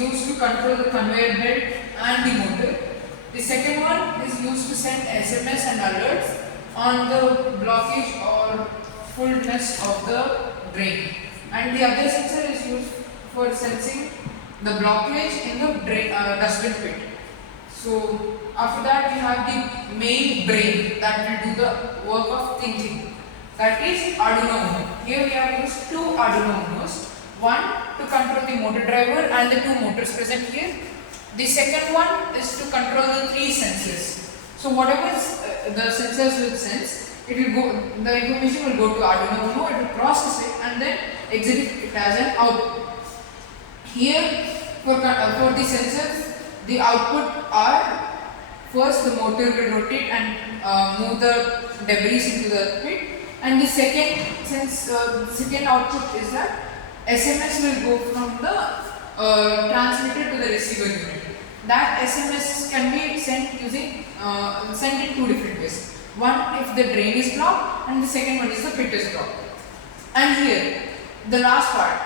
used to control the conveyor belt and the motor. The second one is used to send SMS and alerts on the blockage or fullness of the drain. And the other sensor is used for sensing the blockage in the drain, dustbin pit. So after that we have the main brain that will do the work of thinking. That is Arduino Uno. Here we have used two Arduino Unos. One to control the motor driver and the two motors present here. The second one is to control the three sensors. So whatever the sensors will sense, it will go. The information will go to Arduino Uno. It will process it and then exhibit it as an output. Here for the sensors, the output are first the motor will rotate and move the debris into the pit, and the second output is that SMS will go from the transmitter to the receiver unit. That SMS can be sent using sent in two different ways. One if the drain is blocked, and the second one is the pit is blocked. And here the last part,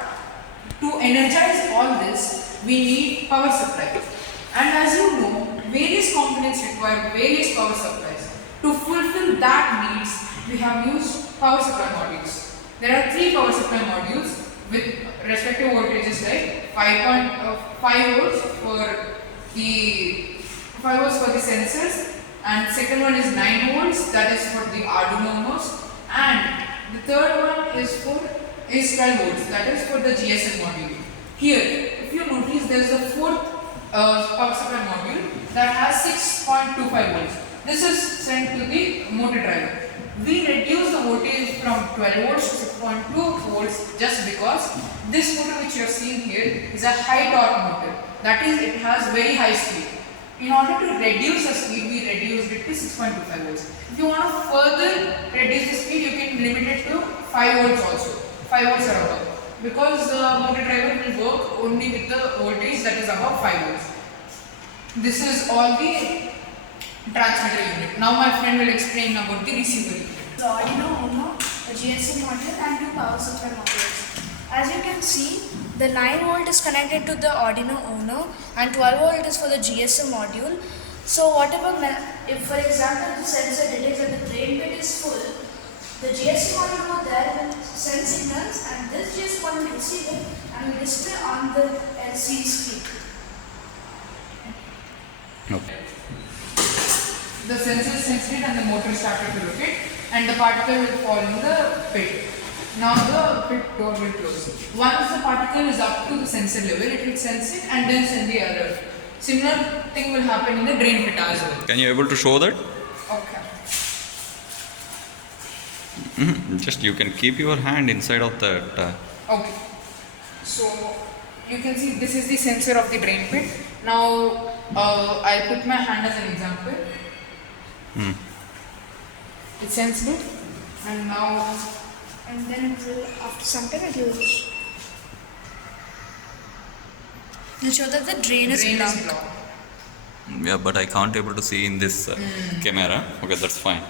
to energize all this we need power supply. And as you know, various components require various power supplies. To fulfill that needs, we have used power supply modules. There are three power supply modules with respective voltages like 5 volts for the sensors, and second one is 9 volts, that is for the Arduino Unos, and the third one is 12 volts, that is for the GSM module. Here, if you notice, there is a fourth power supply module that has 6.25 volts. This is sent to the motor driver. We reduce the voltage from 12 volts to 6.2 volts just because this motor which you are seeing here is a high torque motor. That is, it has very high speed. In order to reduce the speed, we reduced it to 6.25 volts. If you want to further reduce the speed, you can limit it to 5 volts also. 5 volts or above. Because the motor driver will work only with the voltage that is above 5 volts. This is all the transmitter unit. Now my friend will explain about the receiver unit. The Arduino Uno, a GSM module and two power supply modules. As you can see, the 9 volt is connected to the Arduino Uno and 12 volt is for the GSM module. So whatever, if for example the sensor detects that the drain pit is full, the GSM module over there will send signals and this GSM module will receive it and will display on the LCD screen. Okay. The sensor sensed it and the motor started to rotate and the particle will fall in the pit. Now the pit door will close. Once the particle is up to the sensor level, it will sense it and then send the alert. Similar thing will happen in the drain pit as well. Can you able to show that? Okay. Just you can keep your hand inside of that. Okay. So you can see this is the sensor of the drain pit. Now I'll put my hand as an example. It sensed it and now And then it will, after some time, it will show that the drain is blocked. Yeah, but I can't able to see in this camera. Okay, that's fine.